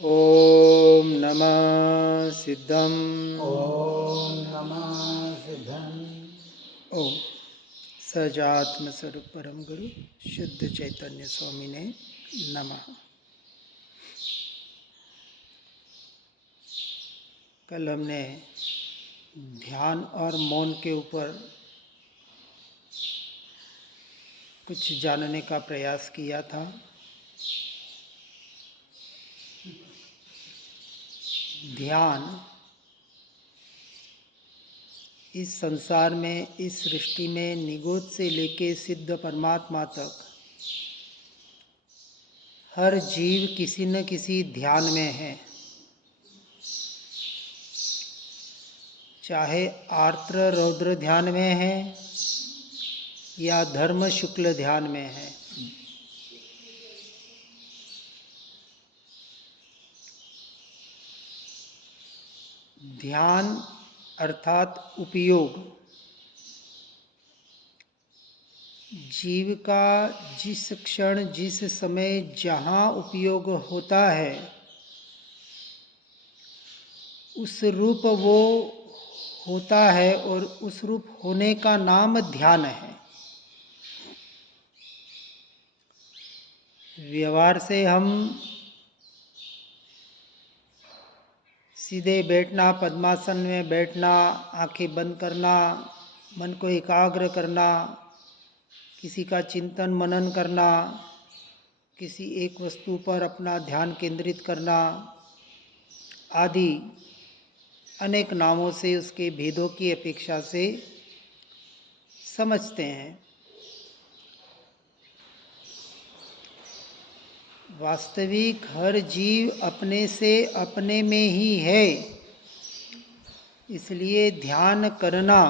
ॐ नमः सिद्धं। ॐ नमः सिद्धं। ओम सजात्म स्वरूप परम गुरु शुद्ध चैतन्य स्वामी ने नमः। कल हमने ध्यान और मौन के ऊपर कुछ जानने का प्रयास किया था। ध्यान इस संसार में, इस सृष्टि में निगोद से लेके सिद्ध परमात्मा तक हर जीव किसी न किसी ध्यान में है। चाहे आर्द्र रौद्र ध्यान में है या धर्म शुक्ल ध्यान में है। ध्यान अर्थात उपयोग जीव का जिस क्षण जिस समय जहाँ उपयोग होता है उस रूप वो होता है और उस रूप होने का नाम ध्यान है। व्यवहार से हम सीधे बैठना, पद्मासन में बैठना, आंखें बंद करना, मन को एकाग्र करना, किसी का चिंतन मनन करना, किसी एक वस्तु पर अपना ध्यान केंद्रित करना आदि अनेक नामों से उसके भेदों की अपेक्षा से समझते हैं। वास्तविक हर जीव अपने से अपने में ही है, इसलिए ध्यान करना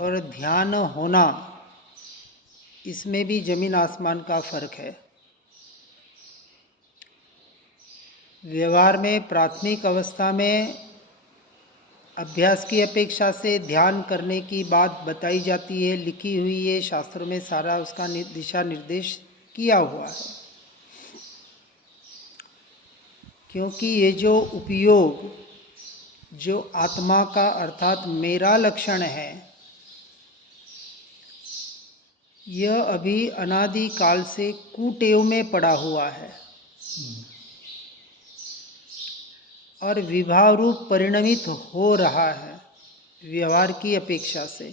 और ध्यान होना इसमें भी जमीन आसमान का फर्क है। व्यवहार में प्राथमिक अवस्था में अभ्यास की अपेक्षा से ध्यान करने की बात बताई जाती है, लिखी हुई है, शास्त्रों में सारा उसका दिशा निर्देश किया हुआ है। क्योंकि ये जो उपयोग जो आत्मा का अर्थात मेरा लक्षण है, यह अभी अनादि काल से कुटेव में पड़ा हुआ है और विभाव रूप परिणमित हो रहा है व्यवहार की अपेक्षा से।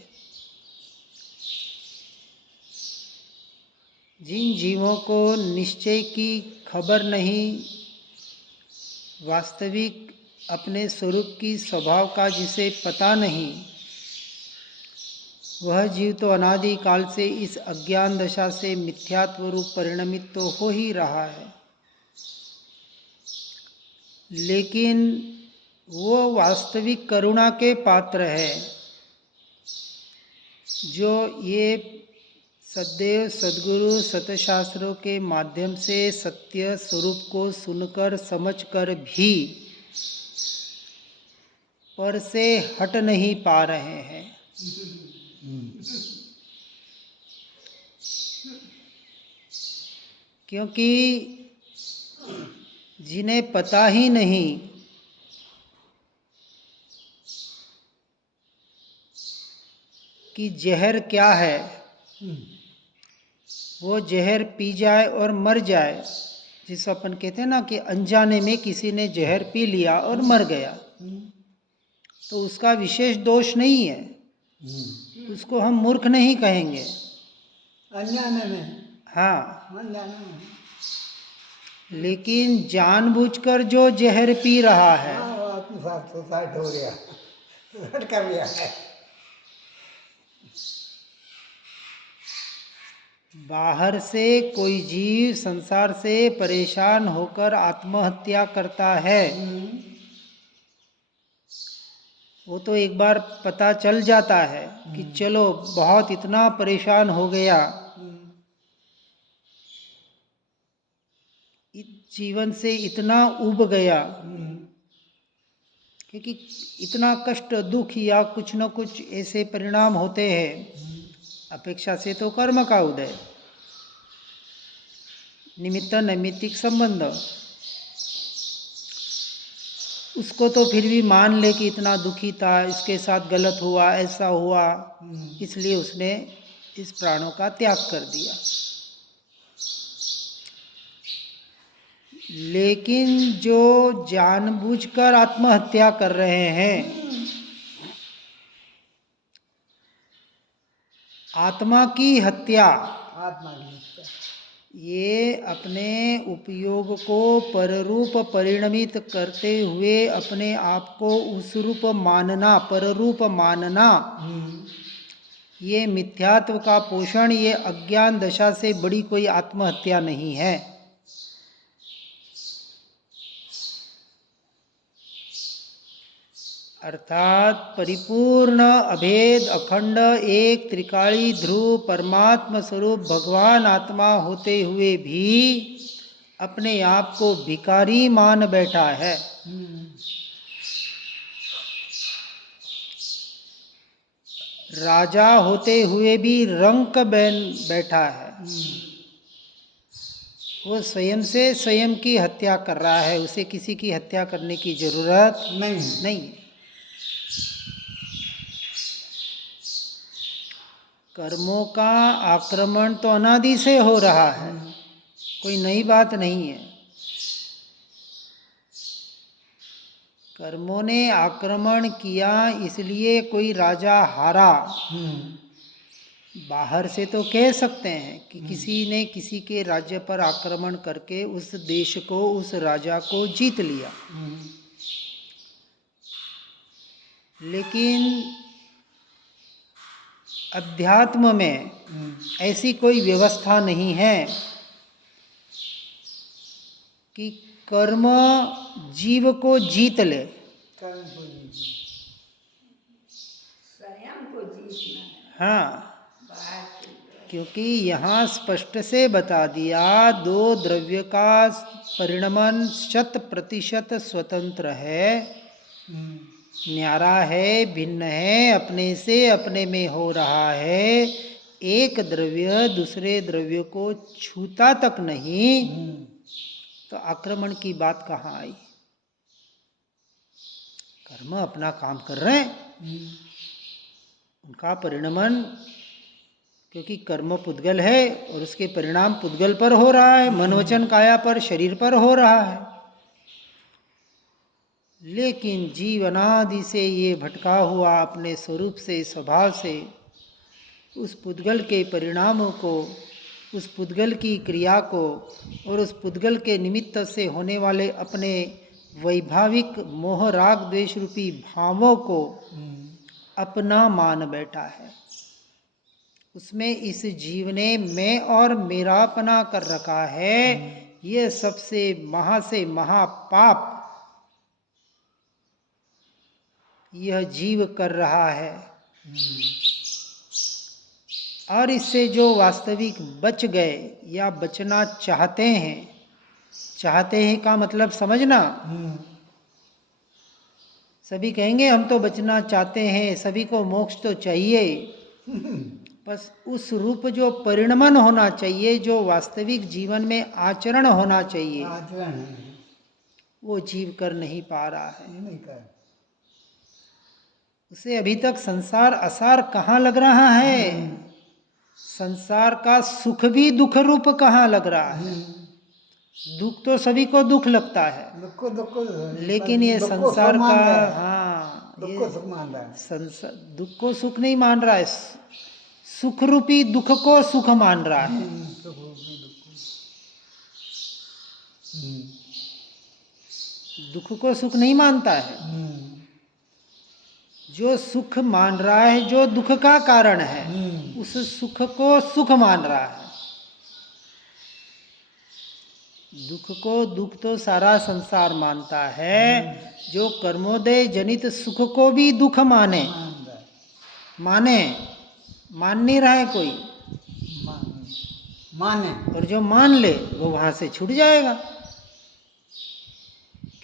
जिन जीवों को निश्चय की खबर नहीं, वास्तविक अपने स्वरूप की स्वभाव का जिसे पता नहीं, वह जीव तो अनादि काल से इस अज्ञान दशा से मिथ्यात्व रूप परिणमित तो हो ही रहा है। लेकिन वो वास्तविक करुणा के पात्र है जो ये सदैव सद्गुरु सतशास्त्रों के माध्यम से सत्य स्वरूप को सुनकर समझकर भी पर से हट नहीं पा रहे हैं। क्योंकि जिन्हें पता ही नहीं कि जहर क्या है, वो जहर पी जाए और मर जाए, जिसे अपन कहते हैं ना कि अनजाने में किसी ने जहर पी लिया और मर गया, तो उसका विशेष दोष नहीं है, उसको हम मूर्ख नहीं कहेंगे। अनजाने में, हाँ, अनजाने में, लेकिन जानबूझकर जो जहर पी रहा है, हाँ, वो आत्मसात सुसाइड हो गया, सुसाइड कर लिया है। बाहर से कोई जीव संसार से परेशान होकर आत्महत्या करता है, वो तो एक बार पता चल जाता है कि चलो बहुत इतना परेशान हो गया, जीवन से इतना उब गया, क्योंकि इतना कष्ट दुख या कुछ न कुछ ऐसे परिणाम होते हैं। अपेक्षा से तो कर्म का उदय, निमित्त नैमित्तिक संबंध, उसको तो फिर भी मान ले कि इतना दुखी था, इसके साथ गलत हुआ, ऐसा हुआ, इसलिए उसने इस प्राणों का त्याग कर दिया। लेकिन जो जानबूझकर आत्महत्या कर रहे हैं, आत्मा की हत्या, आत्मा की हत्या, ये अपने उपयोग को पररूप परिणमित करते हुए अपने आप को उस रूप मानना, पररूप मानना, ये मिथ्यात्व का पोषण, ये अज्ञान दशा से बड़ी कोई आत्महत्या नहीं है। अर्थात परिपूर्ण अभेद अखंड एक त्रिकाली ध्रुव परमात्मा स्वरूप भगवान आत्मा होते हुए भी अपने आप को भिखारी मान बैठा है। राजा होते हुए भी रंक बैठा है। वो स्वयं से स्वयं की हत्या कर रहा है, उसे किसी की हत्या करने की जरूरत नहीं है। कर्मों का आक्रमण तो अनादि से हो रहा है, कोई नई बात नहीं है। कर्मों ने आक्रमण किया इसलिए कोई राजा हारा, बाहर से तो कह सकते हैं कि किसी ने किसी के राज्य पर आक्रमण करके उस देश को, उस राजा को जीत लिया। लेकिन अध्यात्म में ऐसी कोई व्यवस्था नहीं है कि कर्म जीव को जीत ले। स्वयं को जीतना। हाँ, क्योंकि यहाँ स्पष्ट से बता दिया, दो द्रव्य का परिणमन 100% स्वतंत्र है, न्यारा है, भिन्न है, अपने से अपने में हो रहा है। एक द्रव्य दूसरे द्रव्य को छूता तक नहीं, तो आक्रमण की बात कहाँ आई? कर्म अपना काम कर रहे हैं, उनका परिणमन, क्योंकि कर्म पुद्गल है और उसके परिणाम पुद्गल पर हो रहा है, मन वचन काया पर, शरीर पर हो रहा है। लेकिन जीव अनादि से ये भटका हुआ अपने स्वरूप से, स्वभाव से, उस पुद्गल के परिणामों को, उस पुद्गल की क्रिया को और उस पुद्गल के निमित्त से होने वाले अपने वैभाविक मोह राग द्वेष रूपी भावों को अपना मान बैठा है। उसमें इस जीव ने मैं और मेरापना कर रखा है। यह सबसे महापाप यह जीव कर रहा है। और इससे जो वास्तविक बच गए या बचना चाहते हैं का मतलब समझना। सभी कहेंगे हम तो बचना चाहते हैं, सभी को मोक्ष तो चाहिए, बस उस रूप जो परिणमन होना चाहिए, जो वास्तविक जीवन में आचरण होना चाहिए, वो जीव कर नहीं पा रहा है। उसे अभी तक संसार असार कहाँ लग रहा है, संसार का सुख भी दुख रूप कहाँ लग रहा है। दुख तो सभी को दुख लगता है, लेकिन ये संसार का, हाँ, ये संसार दुख को सुख नहीं मान रहा है, सुख रूपी दुख को सुख मान रहा है। दुख को सुख नहीं मानता है। जो सुख मान रहा है, जो दुख का कारण है, उस सुख को सुख मान रहा है। दुख को दुख तो सारा संसार मानता है। जो कर्मोदय जनित सुख को भी दुख मान नहीं रहा है कोई, और जो मान ले वो वहां से छूट जाएगा,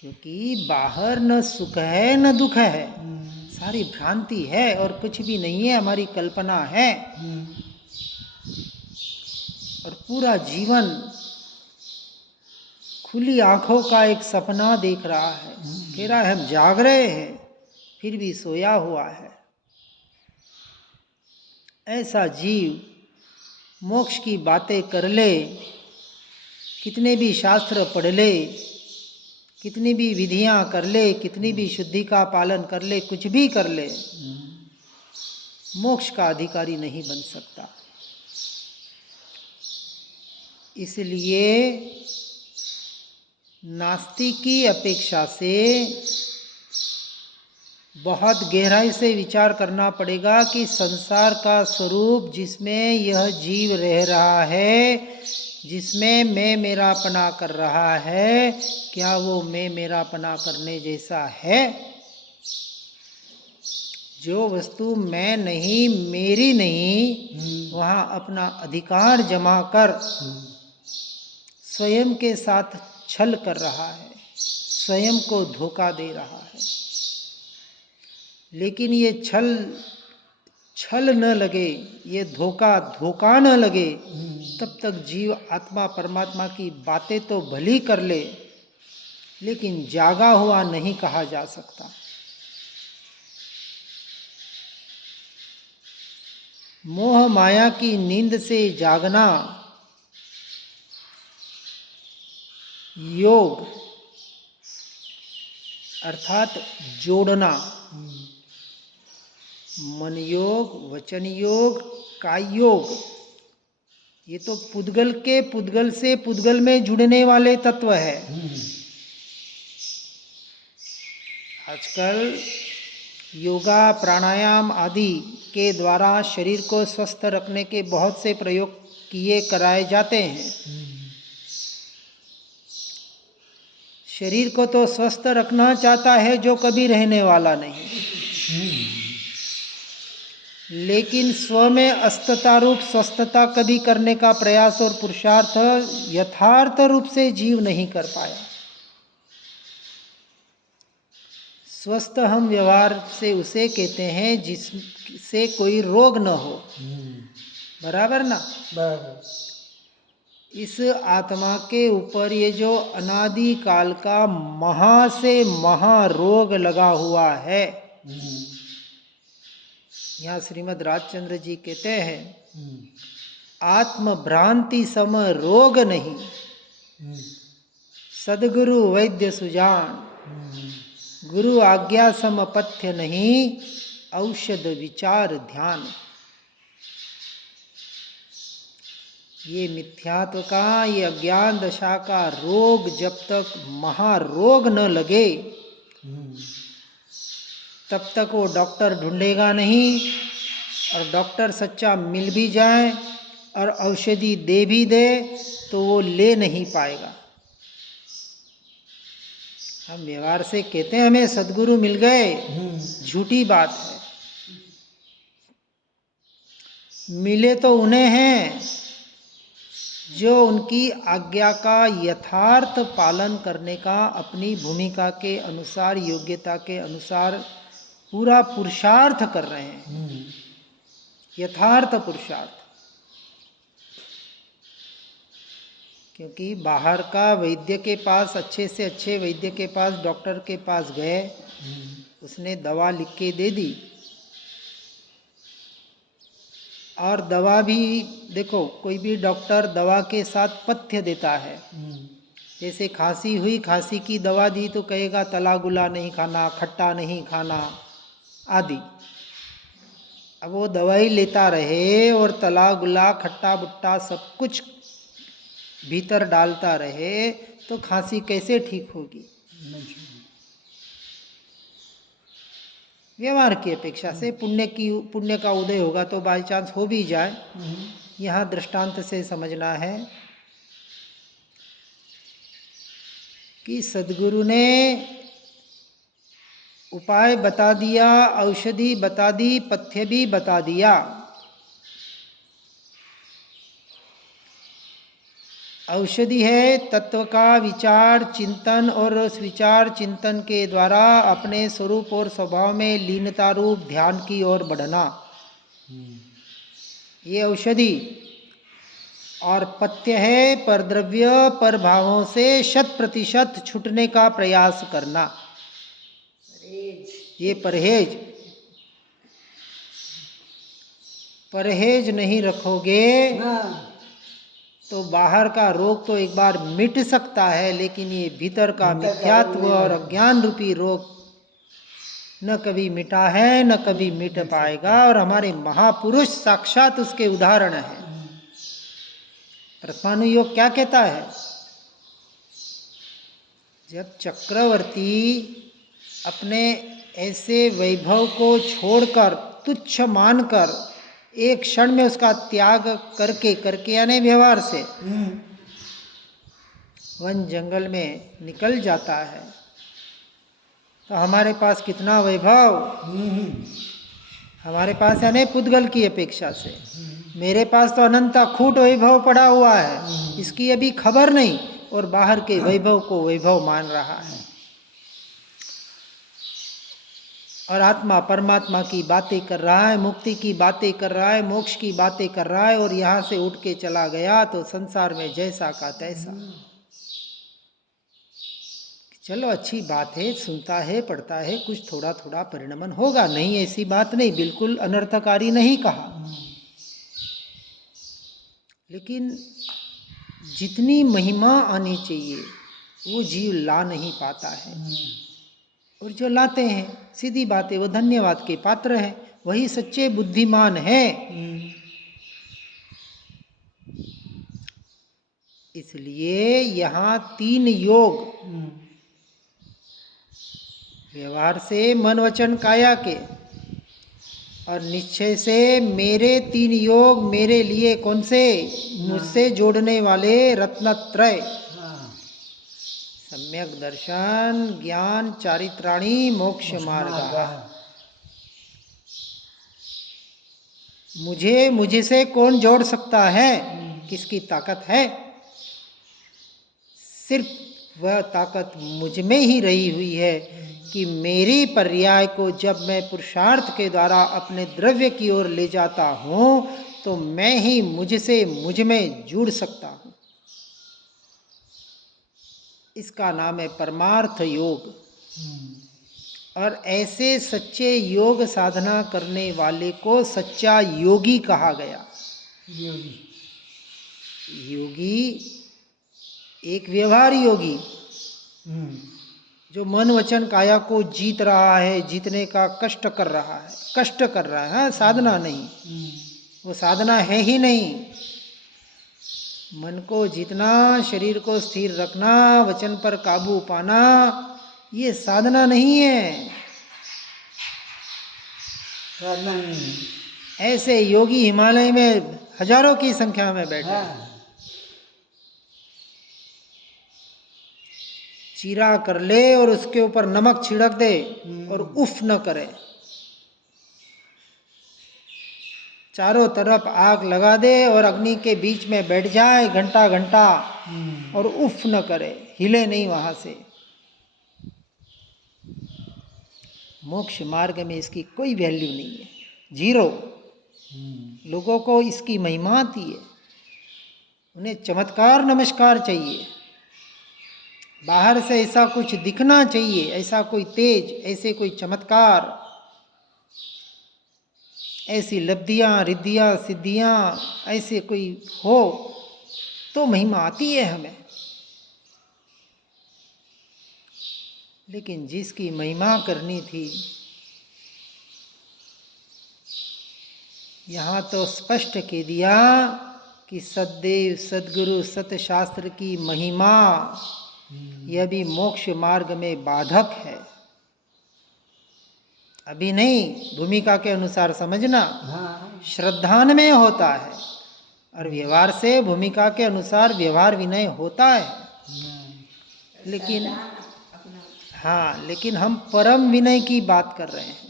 क्योंकि बाहर न सुख है न दुख है, सारी भ्रांति है और कुछ भी नहीं है, हमारी कल्पना है। और पूरा जीवन खुली आंखों का एक सपना देख रहा है, कह रहा है हम जाग रहे हैं फिर भी सोया हुआ है। ऐसा जीव मोक्ष की बातें कर ले, कितने भी शास्त्र पढ़ ले, कितनी भी विधियां कर ले, कितनी भी शुद्धि का पालन कर ले, कुछ भी कर ले, मोक्ष का अधिकारी नहीं बन सकता। इसलिए नास्तिक की अपेक्षा से बहुत गहराई से विचार करना पड़ेगा कि संसार का स्वरूप जिसमें यह जीव रह रहा है, जिसमें मैं मेरापना कर रहा है, क्या वो मैं मेरापना करने जैसा है? जो वस्तु मैं नहीं, मेरी नहीं, वहाँ अपना अधिकार जमा कर स्वयं के साथ छल कर रहा है, स्वयं को धोखा दे रहा है। लेकिन ये छल न लगे, ये धोखा न लगे, तब तक जीव आत्मा परमात्मा की बातें तो भली कर ले, लेकिन जागा हुआ नहीं कहा जा सकता। मोह माया की नींद से जागना योग अर्थात जोड़ना, मन योग, वचन योग, काय योग, ये तो पुद्गल से पुद्गल में जुड़ने वाले तत्व है। आजकल योगा प्राणायाम आदि के द्वारा शरीर को स्वस्थ रखने के बहुत से प्रयोग कराए जाते हैं। शरीर को तो स्वस्थ रखना चाहता है जो कभी रहने वाला नहीं, लेकिन स्व में अस्तता रूप स्वस्थता कभी करने का प्रयास और पुरुषार्थ यथार्थ रूप से जीव नहीं कर पाया। स्वस्थ हम व्यवहार से उसे कहते हैं जिससे कोई रोग न हो, बराबर ना? बराबर। इस आत्मा के ऊपर ये जो अनादि काल का महा से महा रोग लगा हुआ है, यहाँ श्रीमद् राजचंद्र जी कहते हैं आत्म भ्रांति सम रोग नहीं, सदगुरु वैद्य सुजान, गुरु आज्ञा सम पथ्य नहीं, औषध विचार ध्यान। ये मिथ्यात्व का, ये अज्ञान दशा का रोग जब तक महारोग न लगे तब तक वो डॉक्टर ढूंढेगा नहीं, और डॉक्टर सच्चा मिल भी जाए और औषधि दे भी दे तो वो ले नहीं पाएगा। हम व्यवहार से कहते हैं हमें सद्गुरु मिल गए, झूठी बात है। मिले तो उन्हें हैं जो उनकी आज्ञा का यथार्थ पालन करने का अपनी भूमिका के अनुसार, योग्यता के अनुसार पूरा पुरुषार्थ कर रहे हैं, यथार्थ पुरुषार्थ। क्योंकि बाहर का वैद्य के पास, अच्छे से अच्छे वैद्य के पास, डॉक्टर के पास गए, उसने दवा लिख के दे दी, और दवा भी देखो, कोई भी डॉक्टर दवा के साथ पथ्य देता है। जैसे खांसी हुई, खांसी की दवा दी तो कहेगा तला गुला नहीं खाना, खट्टा नहीं खाना आदि। अब वो दवाई लेता रहे और तला गुला खट्टा बुट्टा सब कुछ भीतर डालता रहे तो खांसी कैसे ठीक होगी? व्यवहार की अपेक्षा से पुण्य का उदय होगा तो बाई चांस हो भी जाए। यहाँ दृष्टांत से समझना है कि सद्गुरु ने उपाय बता दिया, औषधि बता दी, पथ्य भी बता दिया। औषधि है तत्व का विचार चिंतन, और उस विचार चिंतन के द्वारा अपने स्वरूप और स्वभाव में लीनता रूप ध्यान की ओर बढ़ना, ये औषधि। और पथ्य है पर द्रव्य पर भावों से 100% छूटने का प्रयास करना। ये परहेज, परहेज नहीं रखोगे हाँ तो बाहर का रोग तो एक बार मिट सकता है, लेकिन ये भीतर का भीतर का मिथ्यात्व रोग और नहीं अज्ञान रूपी रोग न कभी मिटा है न कभी मिट पाएगा। और हमारे महापुरुष साक्षात उसके उदाहरण हैं। प्रथमानुयोग क्या कहता है? जब चक्रवर्ती अपने ऐसे वैभव को छोड़कर, तुच्छ मानकर, एक क्षण में उसका त्याग करके यानी व्यवहार से वन जंगल में निकल जाता है, तो हमारे पास कितना वैभव, हमारे पास यानी पुद्गल की अपेक्षा से मेरे पास तो अनंता खूट वैभव पड़ा हुआ है, इसकी अभी खबर नहीं, और बाहर के वैभव को वैभव मान रहा है। और आत्मा परमात्मा की बातें कर रहा है, मुक्ति की बातें कर रहा है, मोक्ष की बातें कर रहा है, और यहाँ से उठ के चला गया तो संसार में जैसा का तैसा। चलो अच्छी बात है, सुनता है, पढ़ता है, कुछ थोड़ा थोड़ा परिणमन होगा, नहीं ऐसी बात नहीं, बिल्कुल अनर्थकारी नहीं कहा, लेकिन जितनी महिमा आनी चाहिए वो जीव ला नहीं पाता है। और जो लाते हैं, सीधी बात है, वो धन्यवाद के पात्र हैं, वही सच्चे बुद्धिमान हैं। इसलिए यहाँ 3 योग, व्यवहार से, मन वचन काया के, और निश्चय से मेरे 3 योग मेरे लिए कौन से? मुझसे जोड़ने वाले रत्नत्रय, सम्यक दर्शन, ज्ञान, चारित्राणी, मोक्ष मार्ग। मुझसे कौन जोड़ सकता है? किसकी ताकत है? सिर्फ वह ताकत मुझ में ही रही हुई है कि मेरी पर्याय को जब मैं पुरुषार्थ के द्वारा अपने द्रव्य की ओर ले जाता हूँ तो मैं ही मुझसे मुझ में जुड़ सकता हूँ। इसका नाम है परमार्थ योग। और ऐसे सच्चे योग साधना करने वाले को सच्चा योगी कहा गया। योगी एक व्यवहार योगी जो मन वचन काया को जीत रहा है, जीतने का कष्ट कर रहा है, हाँ, साधना नहीं, वो साधना है ही नहीं। मन को जीतना, शरीर को स्थिर रखना, वचन पर काबू पाना, ये साधना नहीं है। साधना नहीं। ऐसे योगी हिमालय में हजारों की संख्या में बैठे हैं। चीरा कर ले और उसके ऊपर नमक छिड़क दे और उफ न करे, चारों तरफ आग लगा दे और अग्नि के बीच में बैठ जाए घंटा घंटा और उफ न करे, हिले नहीं वहां से। मोक्ष मार्ग में इसकी कोई वैल्यू नहीं है, जीरो। लोगों को इसकी महिमा आती है, उन्हें चमत्कार नमस्कार चाहिए, बाहर से ऐसा कुछ दिखना चाहिए, ऐसा कोई तेज, ऐसे कोई चमत्कार, ऐसी लब्धियां, रिद्धियां, सिद्धियां, ऐसे कोई हो तो महिमा आती है हमें। लेकिन जिसकी महिमा करनी थी, यहाँ तो स्पष्ट कह दिया कि सद्देव सद्गुरु सतशास्त्र की महिमा यह भी मोक्ष मार्ग में बाधक है। अभी नहीं, भूमिका के अनुसार समझना। श्रद्धान में होता है और व्यवहार से भूमिका के अनुसार व्यवहार विनय होता है। लेकिन हाँ, लेकिन हम परम विनय की बात कर रहे हैं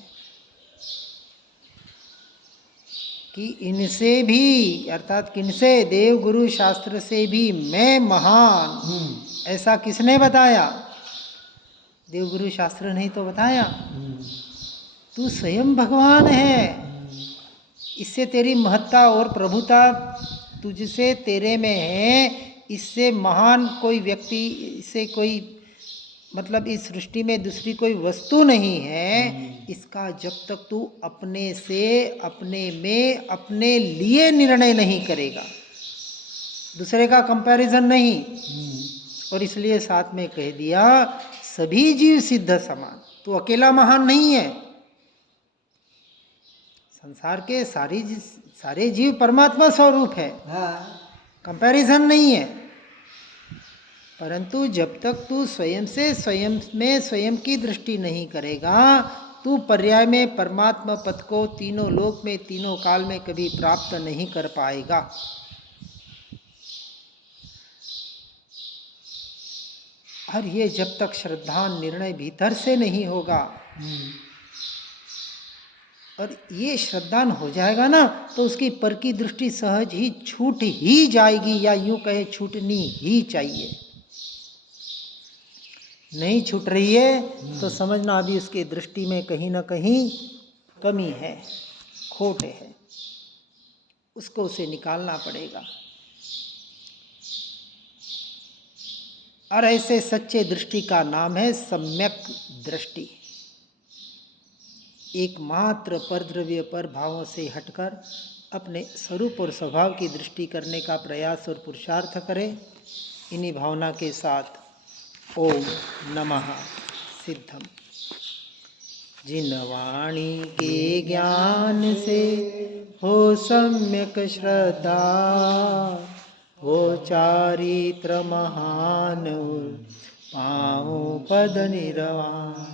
कि इनसे भी, अर्थात किनसे? देव गुरु शास्त्र से भी मैं महान। ऐसा किसने बताया? देव गुरु शास्त्र नहीं तो बताया, तू स्वयं भगवान है। इससे तेरी महत्ता और प्रभुता तुझसे तेरे में है, इससे महान कोई व्यक्ति, इससे कोई मतलब इस सृष्टि में दूसरी कोई वस्तु नहीं है, इसका जब तक तू अपने से, अपने में, अपने लिए निर्णय नहीं करेगा, दूसरे का कंपैरिजन नहीं। और इसलिए साथ में कह दिया सभी जीव सिद्ध समान, तू अकेला महान नहीं है। संसार के सारे जीव परमात्मा स्वरूप है, कंपैरिजन नहीं है। परंतु जब तक तू स्वयं से स्वयं में स्वयं की दृष्टि नहीं करेगा, तू पर्याय में परमात्मा पद को तीनों लोक में, तीनों काल में कभी प्राप्त नहीं कर पाएगा। और ये जब तक श्रद्धा निर्णय भीतर से नहीं होगा, और ये श्रद्धान हो जाएगा ना, तो उसकी पर की दृष्टि सहज ही छूट ही जाएगी, या यूं कहे छूटनी ही चाहिए। नहीं छूट रही है तो समझना अभी उसकी दृष्टि में कहीं ना कहीं कमी है, खोट है, उसको उसे निकालना पड़ेगा। और ऐसे सच्चे दृष्टि का नाम है सम्यक दृष्टि। एकमात्र परद्रव्य पर भावों से हटकर अपने स्वरूप और स्वभाव की दृष्टि करने का प्रयास और पुरुषार्थ करें। इन्हीं भावना के साथ ओम नमः सिद्धम। जिन वाणी के ज्ञान से हो सम्यक श्रद्धा, वो चारित्र महान पाऊं पद निर्वाण।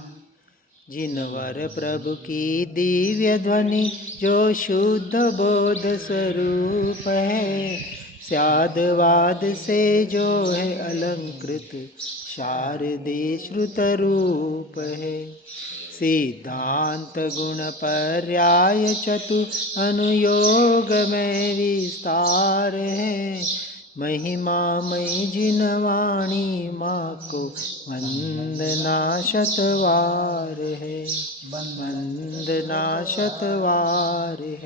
जिन वर प्रभु की दिव्य ध्वनि जो शुद्ध बोध स्वरूप है, स्यादवाद से जो है अलंकृत शारदे श्रुत रूप है। सिद्धांत गुण पर्याय चतु अनुयोग में विस्तार है। महिमामयी जिन वाणी माँ को वंदना शतवार है, वंदना शतवार है।